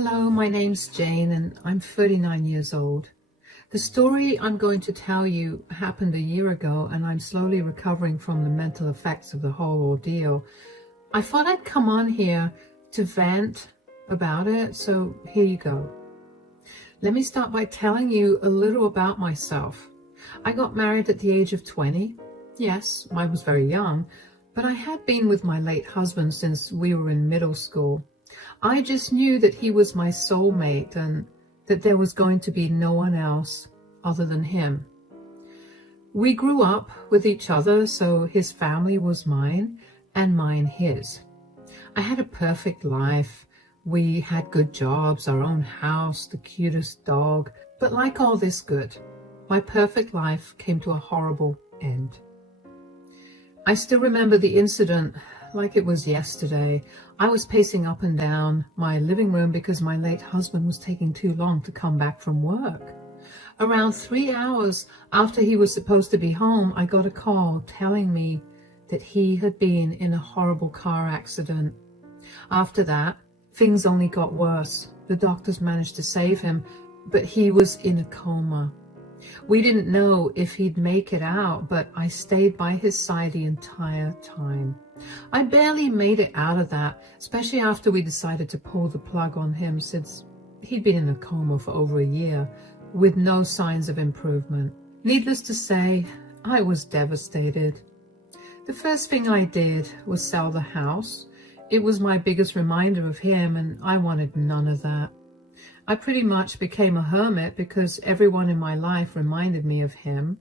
Hello, my name's Jane and I'm 39 years old. The story I'm going to tell you happened a year ago and I'm slowly recovering from the mental effects of the whole ordeal. I thought I'd come on here to vent about it, so here you go. Let me start by telling you a little about myself. I got married at the age of 20. Yes, I was very young, but I had been with my late husband since we were in middle school. I just knew that he was my soulmate and that there was going to be no one else other than him. We grew up with each other, so his family was mine and mine his. I had a perfect life. We had good jobs, our own house, the cutest dog. But like all this good, my perfect life came to a horrible end. I still remember the incident like it was yesterday. I was pacing up and down my living room because my late husband was taking too long to come back from work. Around 3 hours after he was supposed to be home, I got a call telling me that he had been in a horrible car accident. After that, things only got worse. The doctors managed to save him, but he was in a coma. We didn't know if he'd make it out, but I stayed by his side the entire time. I barely made it out of that, especially after we decided to pull the plug on him since he'd been in a coma for over a year with no signs of improvement. Needless to say, I was devastated. The first thing I did was sell the house. It was my biggest reminder of him, and I wanted none of that. I pretty much became a hermit because everyone in my life reminded me of him.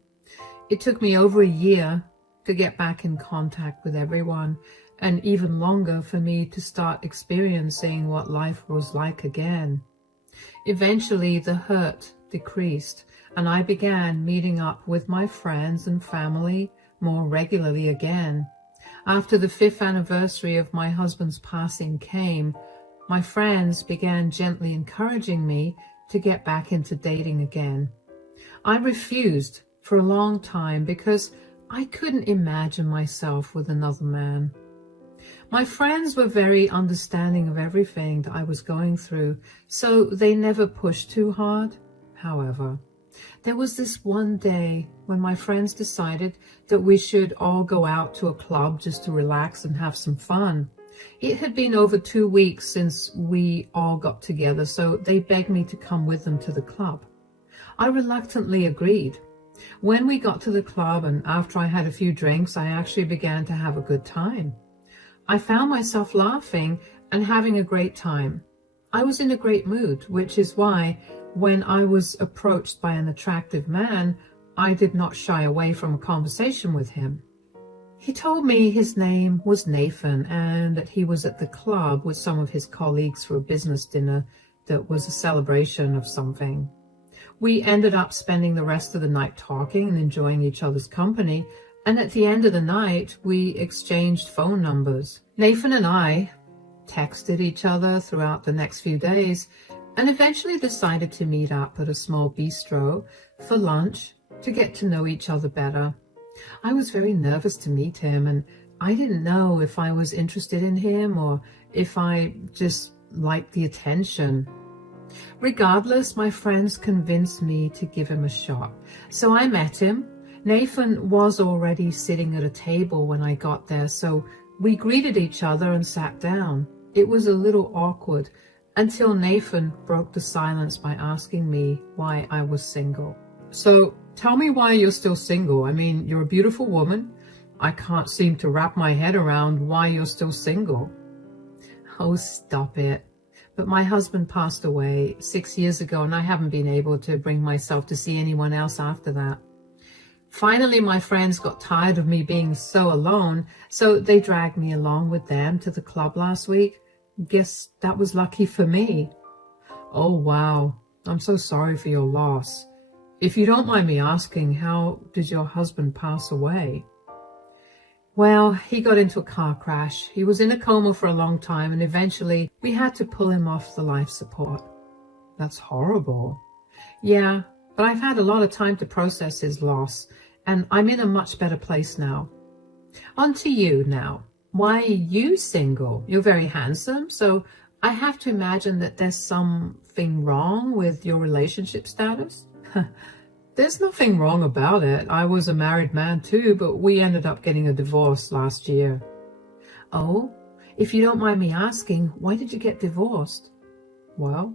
It took me over a year to get back in contact with everyone, and even longer for me to start experiencing what life was like again. Eventually, the hurt decreased, and I began meeting up with my friends and family more regularly again. After the 5th anniversary of my husband's passing came, my friends began gently encouraging me to get back into dating again. I refused for a long time because I couldn't imagine myself with another man. My friends were very understanding of everything that I was going through, so they never pushed too hard. However, there was this one day when my friends decided that we should all go out to a club just to relax and have some fun. It had been over 2 weeks since we all got together, so they begged me to come with them to the club. I reluctantly agreed. When we got to the club and after I had a few drinks, I actually began to have a good time. I found myself laughing and having a great time. I was in a great mood, which is why when I was approached by an attractive man, I did not shy away from a conversation with him. He told me his name was Nathan and that he was at the club with some of his colleagues for a business dinner that was a celebration of something. We ended up spending the rest of the night talking and enjoying each other's company, and at the end of the night, we exchanged phone numbers. Nathan and I texted each other throughout the next few days and eventually decided to meet up at a small bistro for lunch to get to know each other better. I was very nervous to meet him, and I didn't know if I was interested in him or if I just liked the attention. Regardless, my friends convinced me to give him a shot. So I met him. Nathan was already sitting at a table when I got there, so we greeted each other and sat down. It was a little awkward until Nathan broke the silence by asking me why I was single. So tell me why you're still single. I mean, you're a beautiful woman. I can't seem to wrap my head around why you're still single. Oh, stop it. But my husband passed away 6 years ago, and I haven't been able to bring myself to see anyone else after that. Finally, my friends got tired of me being so alone, so they dragged me along with them to the club last week. Guess that was lucky for me. Oh, wow. I'm so sorry for your loss. If you don't mind me asking, how did your husband pass away? Well, he got into a car crash. He was in a coma for a long time, and eventually we had to pull him off the life support. That's horrible. Yeah, but I've had a lot of time to process his loss, and I'm in a much better place now. On to you now. Why are you single? You're very handsome, so I have to imagine that there's something wrong with your relationship status. There's nothing wrong about it. I was a married man too, but we ended up getting a divorce last year. Oh, if you don't mind me asking, why did you get divorced? Well,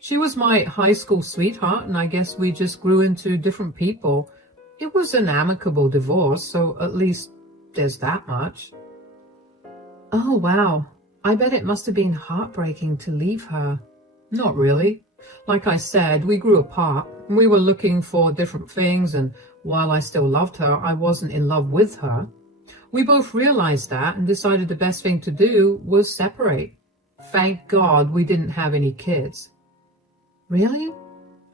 she was my high school sweetheart, and I guess we just grew into different people. It was an amicable divorce, so at least there's that much. Oh, wow. I bet it must have been heartbreaking to leave her. Not really. Like I said, we grew apart. We were looking for different things, and while I still loved her, I wasn't in love with her. We both realized that and decided the best thing to do was separate. Thank God we didn't have any kids. Really?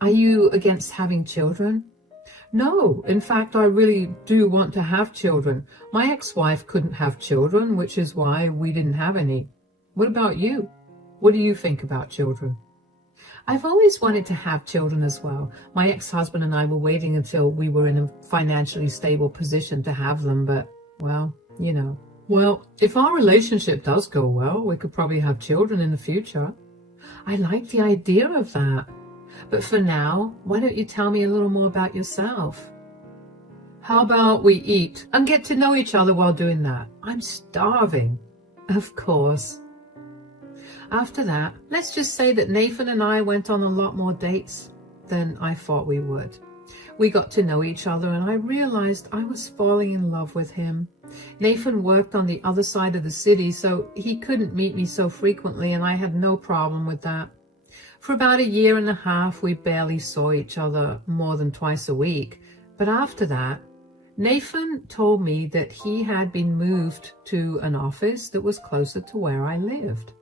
Are you against having children? No, in fact, I really do want to have children. My ex-wife couldn't have children, which is why we didn't have any. What about you? What do you think about children? I've always wanted to have children as well. My ex-husband and I were waiting until we were in a financially stable position to have them, but, well, you know. Well, if our relationship does go well, we could probably have children in the future. I like the idea of that. But for now, why don't you tell me a little more about yourself? How about we eat and get to know each other while doing that? I'm starving. Of course. After that, let's just say that Nathan and I went on a lot more dates than I thought we would. We got to know each other and I realized I was falling in love with him. Nathan worked on the other side of the city, so he couldn't meet me so frequently, and I had no problem with that. For about 1.5 years, we barely saw each other more than twice a week. But after that, Nathan told me that he had been moved to an office that was closer to where I lived.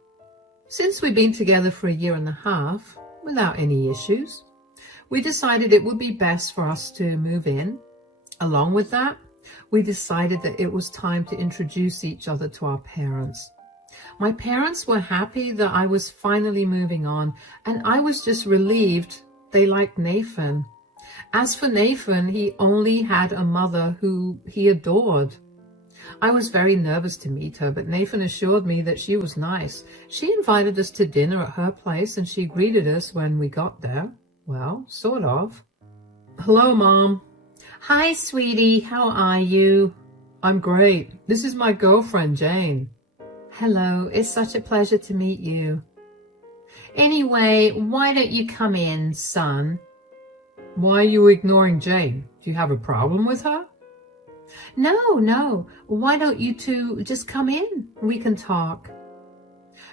Since we'd been together for 1.5 years, without any issues, we decided it would be best for us to move in. Along with that, we decided that it was time to introduce each other to our parents. My parents were happy that I was finally moving on, and I was just relieved they liked Nathan. As for Nathan, he only had a mother who he adored. I was very nervous to meet her, but Nathan assured me that she was nice. She invited us to dinner at her place, and she greeted us when we got there. Well, sort of. Hello, Mom. Hi, sweetie. How are you? I'm great. This is my girlfriend, Jane. Hello. It's such a pleasure to meet you. Anyway, why don't you come in, son? Why are you ignoring Jane? Do you have a problem with her? No. Why don't you two just come in? We can talk.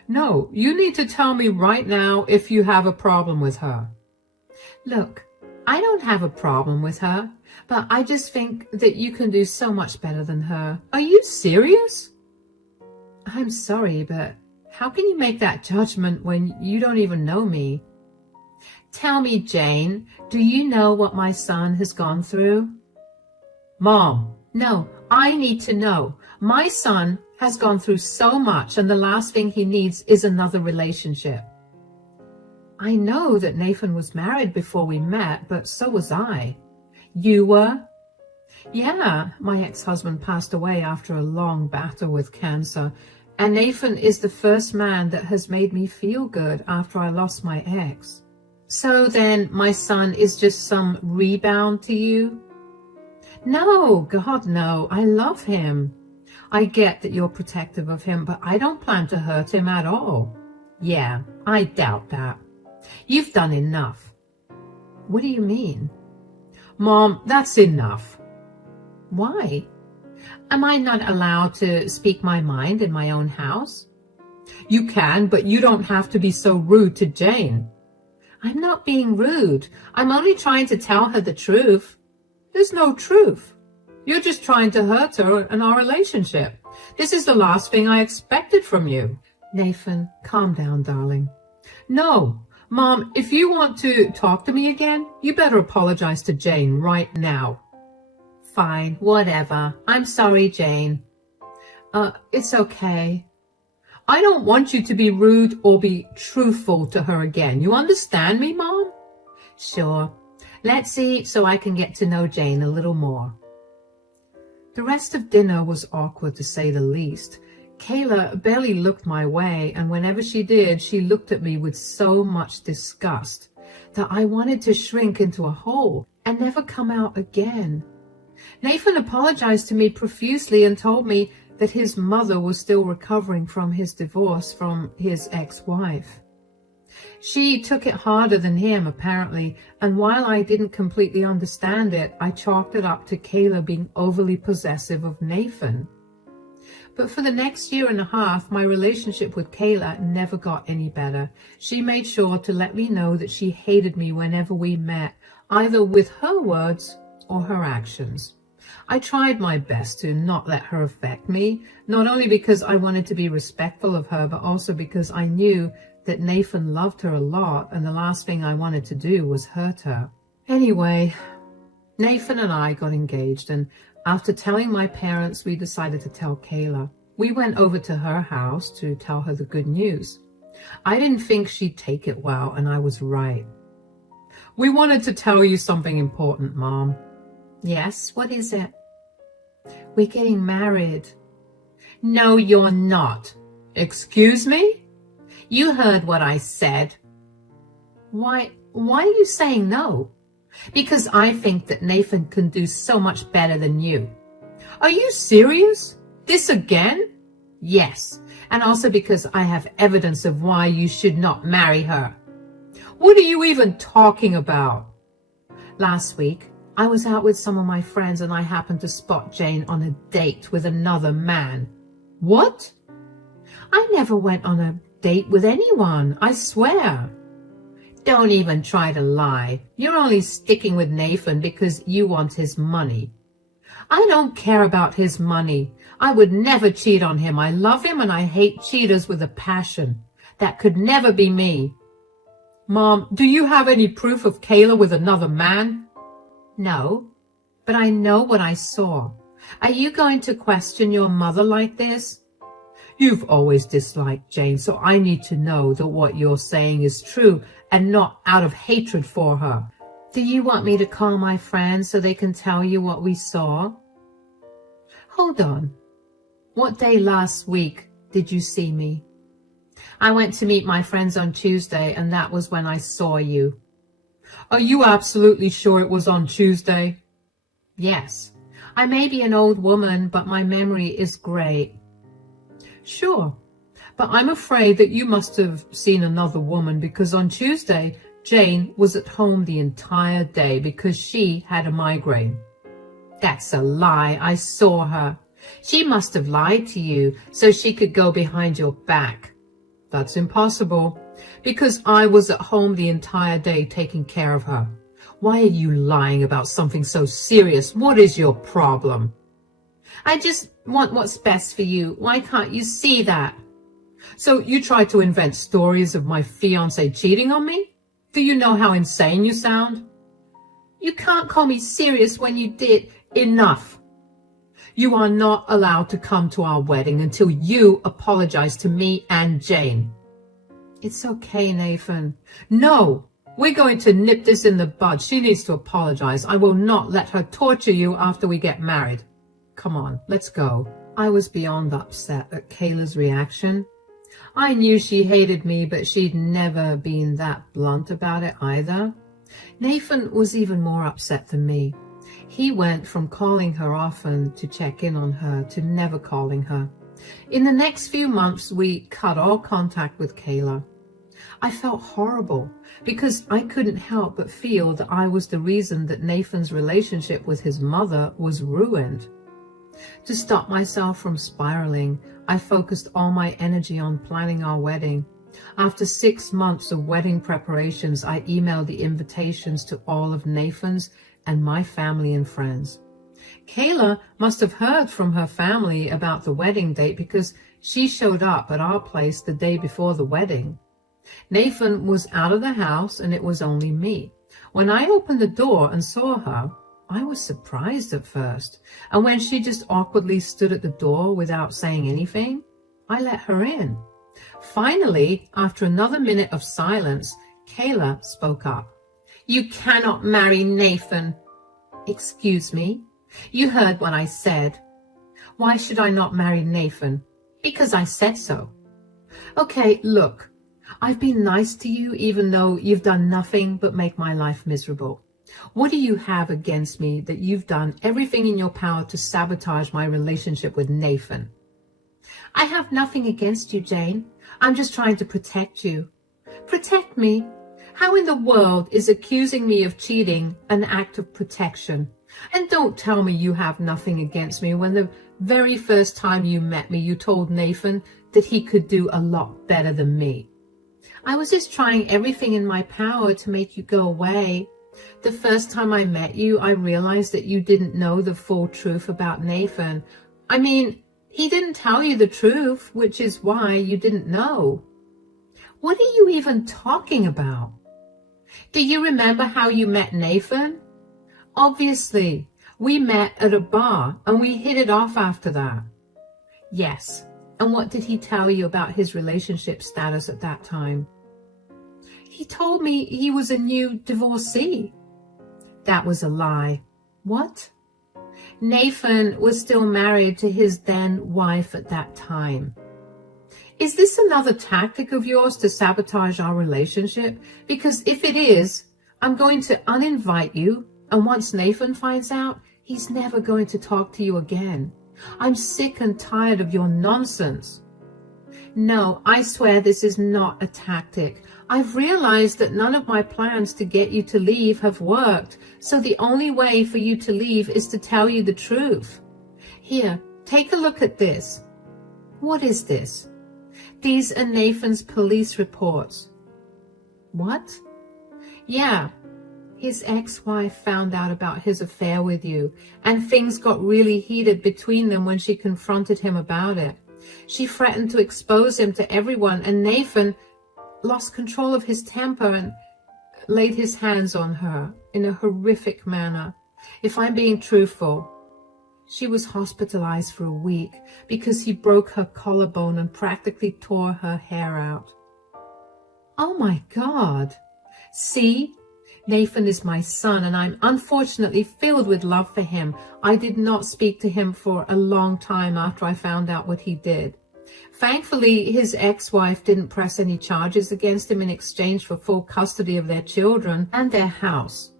No, you need to tell me right now if you have a problem with her. Look, I don't have a problem with her, but I just think that you can do so much better than her. Are you serious? I'm sorry, but how can you make that judgment when you don't even know me? Tell me, Jane, do you know what my son has gone through? Mom. No, I need to know. My son has gone through so much, and the last thing he needs is another relationship. I know that Nathan was married before we met, but so was I. You were? Yeah, my ex-husband passed away after a long battle with cancer, and Nathan is the first man that has made me feel good after I lost my ex. So then my son is just some rebound to you? No, God, no. I love him. I get that you're protective of him, but I don't plan to hurt him at all. Yeah, I doubt that. You've done enough. What do you mean? Mom, that's enough. Why? Am I not allowed to speak my mind in my own house? You can, but you don't have to be so rude to Jane. I'm not being rude. I'm only trying to tell her the truth. There's no truth. You're just trying to hurt her and our relationship. This is the last thing I expected from you. Nathan, calm down, darling. No, Mom, if you want to talk to me again, you better apologize to Jane right now. Fine, whatever. I'm sorry, Jane. It's okay. I don't want you to be rude or be truthful to her again. You understand me, Mom? Sure. Let's eat so I can get to know Jane a little more. The rest of dinner was awkward, to say the least. Kayla barely looked my way, and whenever she did, she looked at me with so much disgust that I wanted to shrink into a hole and never come out again. Nathan apologized to me profusely and told me that his mother was still recovering from his divorce from his ex-wife. She took it harder than him, apparently, and while I didn't completely understand it, I chalked it up to Kayla being overly possessive of Nathan. But for the next year and a half, my relationship with Kayla never got any better. She made sure to let me know that she hated me whenever we met, either with her words or her actions. I tried my best to not let her affect me, not only because I wanted to be respectful of her, but also because I knew that Nathan loved her a lot, and the last thing I wanted to do was hurt her. Anyway, Nathan and I got engaged, and after telling my parents, we decided to tell Kayla. We went over to her house to tell her the good news. I didn't think she'd take it well, and I was right. "We wanted to tell you something important, Mom." "Yes, what is it?" "We're getting married." "No, you're not." "Excuse me?" "You heard what I said." Why are you saying no?" "Because I think that Nathan can do so much better than you." "Are you serious? This again?" "Yes, and also because I have evidence of why you should not marry her." "What are you even talking about?" "Last week, I was out with some of my friends and I happened to spot Jane on a date with another man." "What?" "I never went on a date with anyone, I swear." "Don't even try to lie. You're only sticking with Nathan because you want his money." "I don't care about his money. I would never cheat on him. I love him and I hate cheaters with a passion. That could never be me." "Mom, do you have any proof of Kayla with another man?" "No, but I know what I saw. Are you going to question your mother like this?" "You've always disliked Jane, so I need to know that what you're saying is true and not out of hatred for her." "Do you want me to call my friends so they can tell you what we saw?" "Hold on. What day last week did you see me?" "I went to meet my friends on Tuesday, and that was when I saw you." "Are you absolutely sure it was on Tuesday?" "Yes. I may be an old woman, but my memory is great." "Sure, but I'm afraid that you must have seen another woman, because on Tuesday, Jane was at home the entire day because she had a migraine." "That's a lie. I saw her. She must have lied to you so she could go behind your back." "That's impossible, because I was at home the entire day taking care of her." "Why are you lying about something so serious? What is your problem?" "I just want what's best for you. Why can't you see that?" "So you tried to invent stories of my fiancé cheating on me? Do you know how insane you sound?" "You can't call me serious when you did." "Enough. You are not allowed to come to our wedding until you apologize to me and Jane." "It's okay, Nathan." "No, we're going to nip this in the bud. She needs to apologize. I will not let her torture you after we get married. Come on, let's go." I was beyond upset at Kayla's reaction. I knew she hated me, but she'd never been that blunt about it either. Nathan was even more upset than me. He went from calling her often to check in on her to never calling her. In the next few months, we cut all contact with Kayla. I felt horrible because I couldn't help but feel that I was the reason that Nathan's relationship with his mother was ruined. To stop myself from spiraling, I focused all my energy on planning our wedding. After 6 months of wedding preparations, I emailed the invitations to all of Nathan's and my family and friends. Kayla must have heard from her family about the wedding date because she showed up at our place the day before the wedding. Nathan was out of the house and it was only me. When I opened the door and saw her, I was surprised at first, and when she just awkwardly stood at the door without saying anything, I let her in. Finally, after another minute of silence, Kayla spoke up. "You cannot marry Nathan." "Excuse me? You heard what I said." "Why should I not marry Nathan?" Because I said so. Okay, look, I've been nice to you even though you've done nothing but make my life miserable. What do you have against me that you've done everything in your power to sabotage my relationship with Nathan? I have nothing against you, Jane. I'm just trying to protect you. Protect me? How in the world is accusing me of cheating an act of protection? And don't tell me you have nothing against me when the very first time you met me, you told Nathan that he could do a lot better than me. I was just trying everything in my power to make you go away. The first time I met you, I realized that you didn't know the full truth about Nathan. I mean, he didn't tell you the truth, which is why you didn't know. What are you even talking about? Do you remember how you met Nathan? Obviously, we met at a bar and we hit it off after that. Yes, and what did he tell you about his relationship status at that time? He told me he was a new divorcee. That was a lie. What? Nathan was still married to his then wife at that time. Is this another tactic of yours to sabotage our relationship? Because if it is, I'm going to uninvite you, and once Nathan finds out, he's never going to talk to you again. I'm sick and tired of your nonsense. No, I swear this is not a tactic. I've realized that none of my plans to get you to leave have worked, so the only way for you to leave is to tell you the truth. Here, take a look at this. What is this? These are Nathan's police reports. What? Yeah, his ex-wife found out about his affair with you, and things got really heated between them when she confronted him about it. She threatened to expose him to everyone, and Nathan lost control of his temper and laid his hands on her in a horrific manner. If I'm being truthful, she was hospitalized for a week because he broke her collarbone and practically tore her hair out. Oh my God. See? Nathan is my son, and I'm unfortunately filled with love for him. I did not speak to him for a long time after I found out what he did. Thankfully, his ex-wife didn't press any charges against him in exchange for full custody of their children and their house.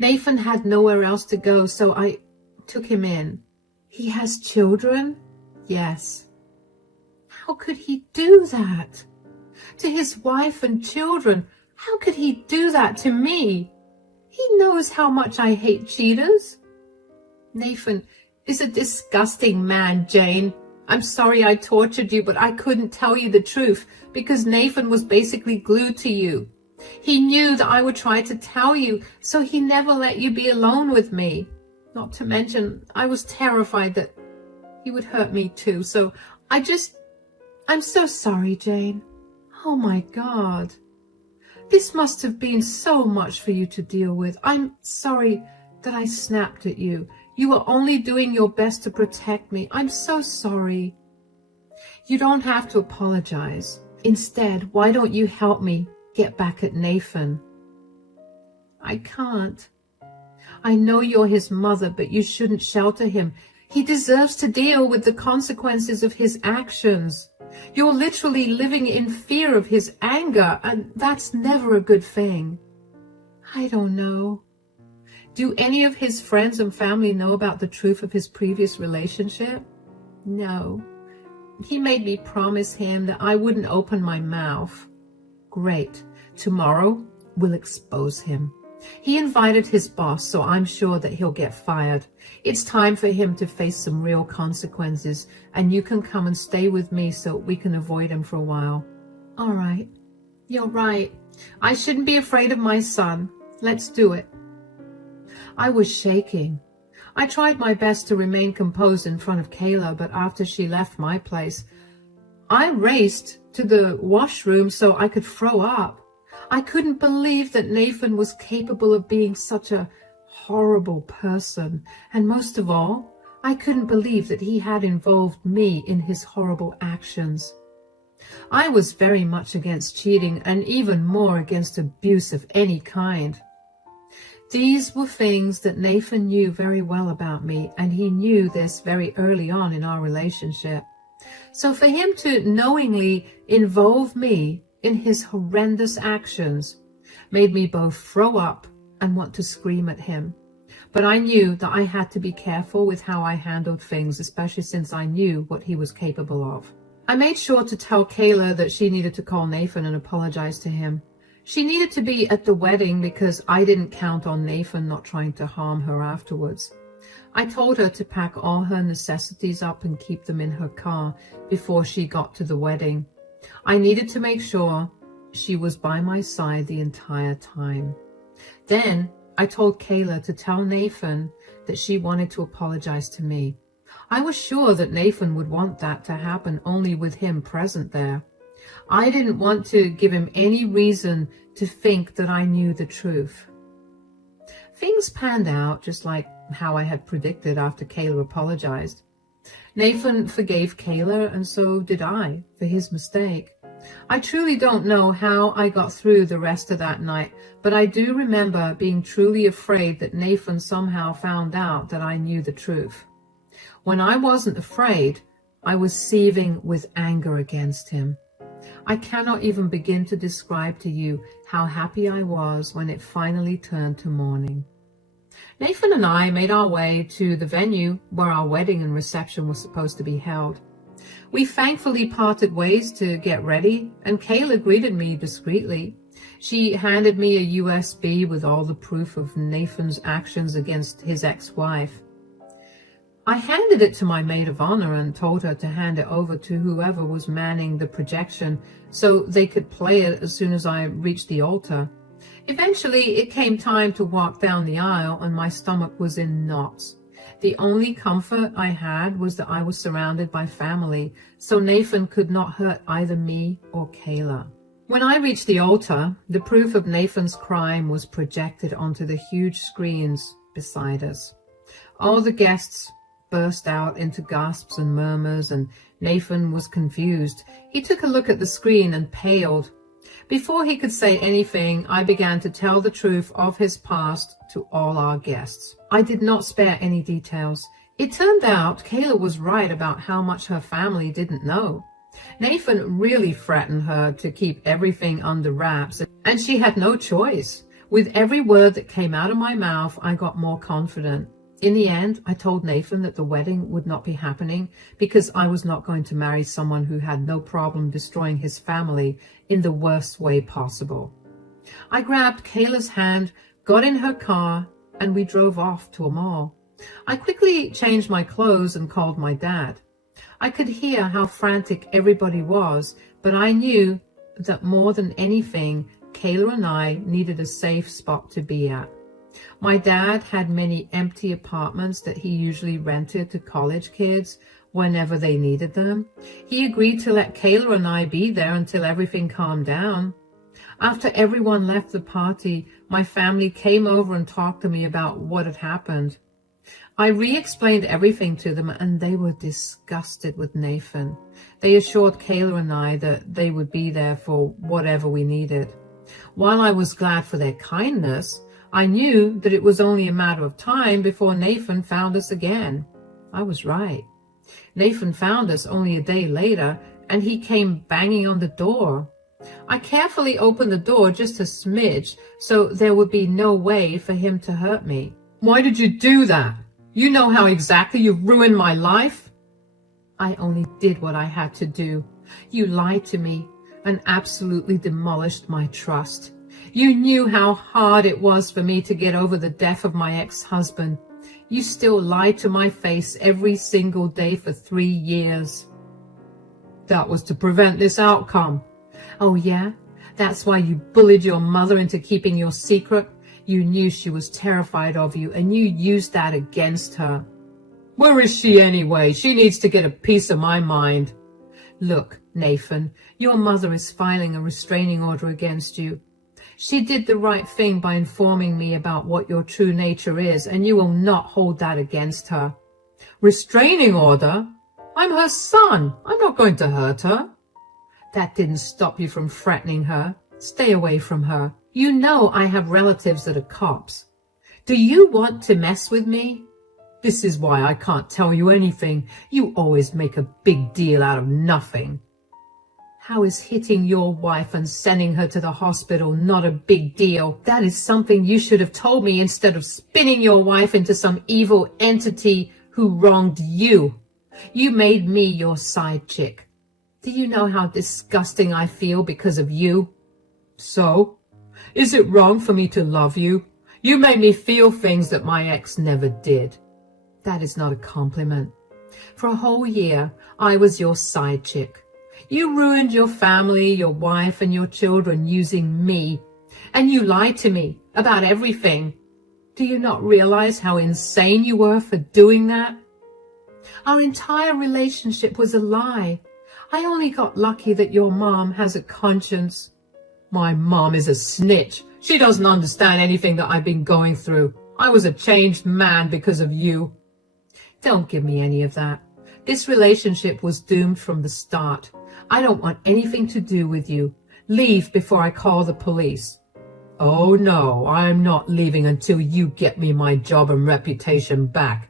Nathan had nowhere else to go, so I took him in. He has children? Yes. How could he do that? To his wife and children? How could he do that to me? He knows how much I hate cheaters. Nathan is a disgusting man, Jane. I'm sorry I tortured you, but I couldn't tell you the truth because Nathan was basically glued to you. He knew that I would try to tell you, so he never let you be alone with me. Not to mention, I was terrified that he would hurt me too, so I'm so sorry, Jane. Oh my God. This must have been so much for you to deal with. I'm sorry that I snapped at you. You were only doing your best to protect me. I'm so sorry. You don't have to apologize. Instead, why don't you help me get back at Nathan? I can't. I know you're his mother, but you shouldn't shelter him. He deserves to deal with the consequences of his actions. You're literally living in fear of his anger, and that's never a good thing. I don't know. Do any of his friends and family know about the truth of his previous relationship? No. He made me promise him that I wouldn't open my mouth. Great. Tomorrow we'll expose him. He invited his boss, so I'm sure that he'll get fired. It's time for him to face some real consequences, and you can come and stay with me so we can avoid him for a while. All right. You're right. I shouldn't be afraid of my son. Let's do it. I was shaking. I tried my best to remain composed in front of Kayla, but after she left my place, I raced to the washroom so I could throw up. I couldn't believe that Nathan was capable of being such a horrible person. And most of all, I couldn't believe that he had involved me in his horrible actions. I was very much against cheating and even more against abuse of any kind. These were things that Nathan knew very well about me, and he knew this very early on in our relationship. So for him to knowingly involve me in his horrendous actions made me both throw up and want to scream at him. But I knew that I had to be careful with how I handled things, especially since I knew what he was capable of. I made sure to tell Kayla that she needed to call Nathan and apologize to him. She needed to be at the wedding because I didn't count on Nathan not trying to harm her afterwards. I told her to pack all her necessities up and keep them in her car before she got to the wedding. I needed to make sure she was by my side the entire time. Then I told Kayla to tell Nathan that she wanted to apologize to me. I was sure that Nathan would want that to happen only with him present there. I didn't want to give him any reason to think that I knew the truth. Things panned out just like how I had predicted after Kayla apologized. Nathan forgave Kayla, and so did I for his mistake. I truly don't know how I got through the rest of that night, but I do remember being truly afraid that Nathan somehow found out that I knew the truth. When I wasn't afraid, I was seething with anger against him. I cannot even begin to describe to you how happy I was when it finally turned to morning. Nathan and I made our way to the venue where our wedding and reception was supposed to be held. We thankfully parted ways to get ready, and Kayla greeted me discreetly. She handed me a USB with all the proof of Nathan's actions against his ex-wife. I handed it to my maid of honor and told her to hand it over to whoever was manning the projection so they could play it as soon as I reached the altar. Eventually, it came time to walk down the aisle, and my stomach was in knots. The only comfort I had was that I was surrounded by family, so Nathan could not hurt either me or Kayla. When I reached the altar, the proof of Nathan's crime was projected onto the huge screens beside us. All the guests burst out into gasps and murmurs, and Nathan was confused. He took a look at the screen and paled. Before he could say anything, I began to tell the truth of his past to all our guests. I did not spare any details. It turned out Kayla was right about how much her family didn't know. Nathan really threatened her to keep everything under wraps, and she had no choice. With every word that came out of my mouth, I got more confident. In the end, I told Nathan that the wedding would not be happening because I was not going to marry someone who had no problem destroying his family in the worst way possible. I grabbed Kayla's hand, got in her car, and we drove off to a mall. I quickly changed my clothes and called my dad. I could hear how frantic everybody was, but I knew that more than anything, Kayla and I needed a safe spot to be at. My dad had many empty apartments that he usually rented to college kids whenever they needed them. He agreed to let Kayla and I be there until everything calmed down. After everyone left the party, my family came over and talked to me about what had happened. I re-explained everything to them, and they were disgusted with Nathan. They assured Kayla and I that they would be there for whatever we needed. While I was glad for their kindness, I knew that it was only a matter of time before Nathan found us again. I was right. Nathan found us only a day later, and he came banging on the door. I carefully opened the door just a smidge, so there would be no way for him to hurt me. "Why did you do that? You know how exactly you've ruined my life." "I only did what I had to do. You lied to me and absolutely demolished my trust. You knew how hard it was for me to get over the death of my ex-husband. You still lied to my face every single day for 3 years. That was to prevent this outcome." "Oh yeah? That's why you bullied your mother into keeping your secret? You knew she was terrified of you, and you used that against her." "Where is she anyway? She needs to get a piece of my mind." "Look, Nathan, your mother is filing a restraining order against you. She did the right thing by informing me about what your true nature is, and you will not hold that against her." "Restraining order? I'm her son. I'm not going to hurt her." "That didn't stop you from threatening her. Stay away from her. You know I have relatives that are cops. Do you want to mess with me?" This is why I can't tell you anything. You always make a big deal out of nothing. How is hitting your wife and sending her to the hospital not a big deal? That is something you should have told me instead of spinning your wife into some evil entity who wronged you. You made me your side chick. Do you know how disgusting I feel because of you? So? Is it wrong for me to love you? You made me feel things that my ex never did. That is not a compliment. For a whole year, I was your side chick. You ruined your family, your wife, and your children using me. And you lied to me about everything. Do you not realize how insane you were for doing that? Our entire relationship was a lie. I only got lucky that your mom has a conscience. My mom is a snitch. She doesn't understand anything that I've been going through. I was a changed man because of you. Don't give me any of that. This relationship was doomed from the start. I don't want anything to do with you. Leave before I call the police. Oh no, I'm not leaving until you get me my job and reputation back.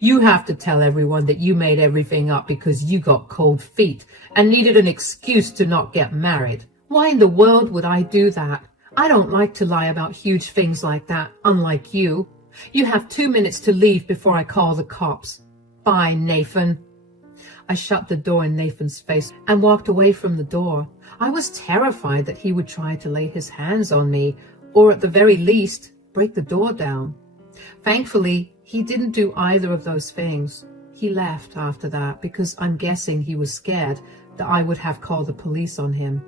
You have to tell everyone that you made everything up because you got cold feet and needed an excuse to not get married. Why in the world would I do that? I don't like to lie about huge things like that, unlike you. You have 2 minutes to leave before I call the cops. Bye, Nathan. I shut the door in Nathan's face and walked away from the door. I was terrified that he would try to lay his hands on me, or at the very least, break the door down. Thankfully, he didn't do either of those things. He left after that because I'm guessing he was scared that I would have called the police on him.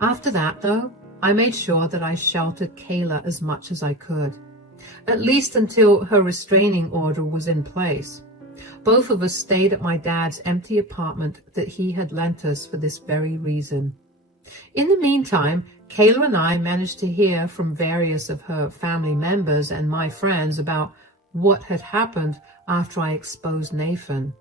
After that, though, I made sure that I sheltered Kayla as much as I could, at least until her restraining order was in place. Both of us stayed at my dad's empty apartment that he had lent us for this very reason. In the meantime, Kayla and I managed to hear from various of her family members and my friends about what had happened after I exposed Nathan.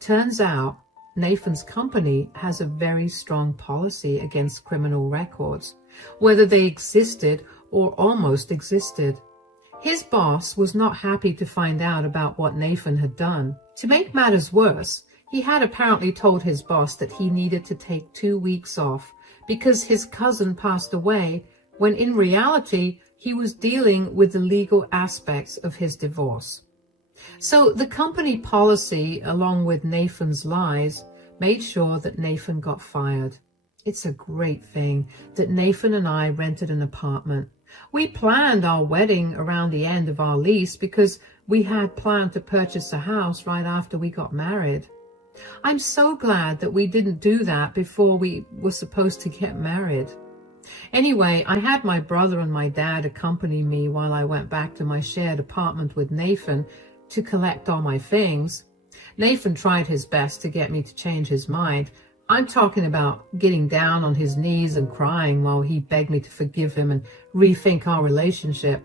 Turns out, Nathan's company has a very strong policy against criminal records, whether they existed or almost existed. His boss was not happy to find out about what Nathan had done. To make matters worse, he had apparently told his boss that he needed to take 2 weeks off because his cousin passed away, when in reality he was dealing with the legal aspects of his divorce. So the company policy, along with Nathan's lies, made sure that Nathan got fired. It's a great thing that Nathan and I rented an apartment. We planned our wedding around the end of our lease because we had planned to purchase a house right after we got married. I'm so glad that we didn't do that before we were supposed to get married. Anyway, I had my brother and my dad accompany me while I went back to my shared apartment with Nathan to collect all my things. Nathan tried his best to get me to change his mind. I'm talking about getting down on his knees and crying while he begged me to forgive him and rethink our relationship.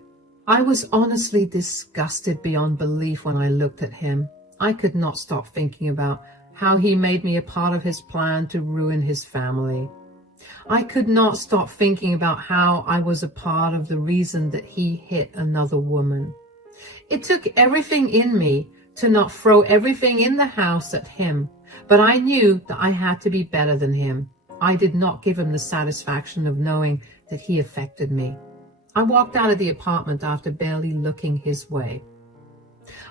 I was honestly disgusted beyond belief when I looked at him. I could not stop thinking about how he made me a part of his plan to ruin his family. I could not stop thinking about how I was a part of the reason that he hit another woman. It took everything in me to not throw everything in the house at him, but I knew that I had to be better than him. I did not give him the satisfaction of knowing that he affected me. I walked out of the apartment after barely looking his way.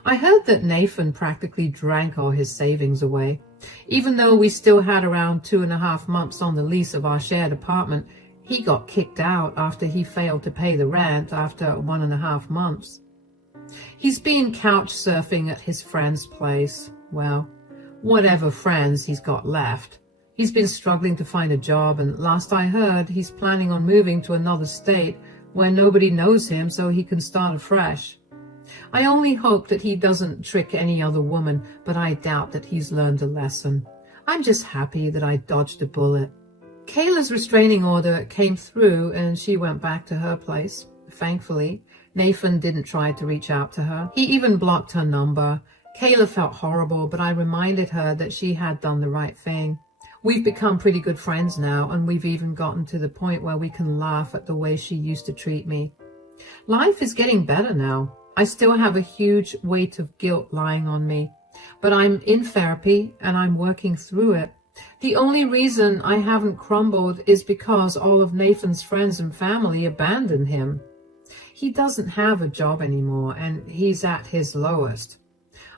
I heard that Nathan practically drank all his savings away. Even though we still had around 2.5 months on the lease of our shared apartment, he got kicked out after he failed to pay the rent after 1.5 months. He's been couch surfing at his friend's place. Well, whatever friends he's got left. He's been struggling to find a job, and last I heard, he's planning on moving to another state where nobody knows him so he can start afresh. I only hope that he doesn't trick any other woman, but I doubt that he's learned a lesson. I'm just happy that I dodged a bullet. Kayla's restraining order came through and she went back to her place. Thankfully, Nathan didn't try to reach out to her. He even blocked her number. Kayla felt horrible, but I reminded her that she had done the right thing. We've become pretty good friends now, and we've even gotten to the point where we can laugh at the way she used to treat me. Life is getting better now. I still have a huge weight of guilt lying on me, but I'm in therapy and I'm working through it. The only reason I haven't crumbled is because all of Nathan's friends and family abandoned him. He doesn't have a job anymore and he's at his lowest.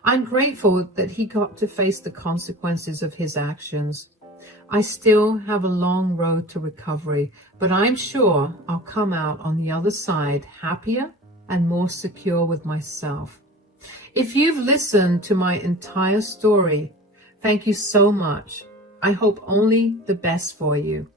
I'm grateful that he got to face the consequences of his actions. I still have a long road to recovery, but I'm sure I'll come out on the other side happier and more secure with myself. If you've listened to my entire story, thank you so much. I hope only the best for you.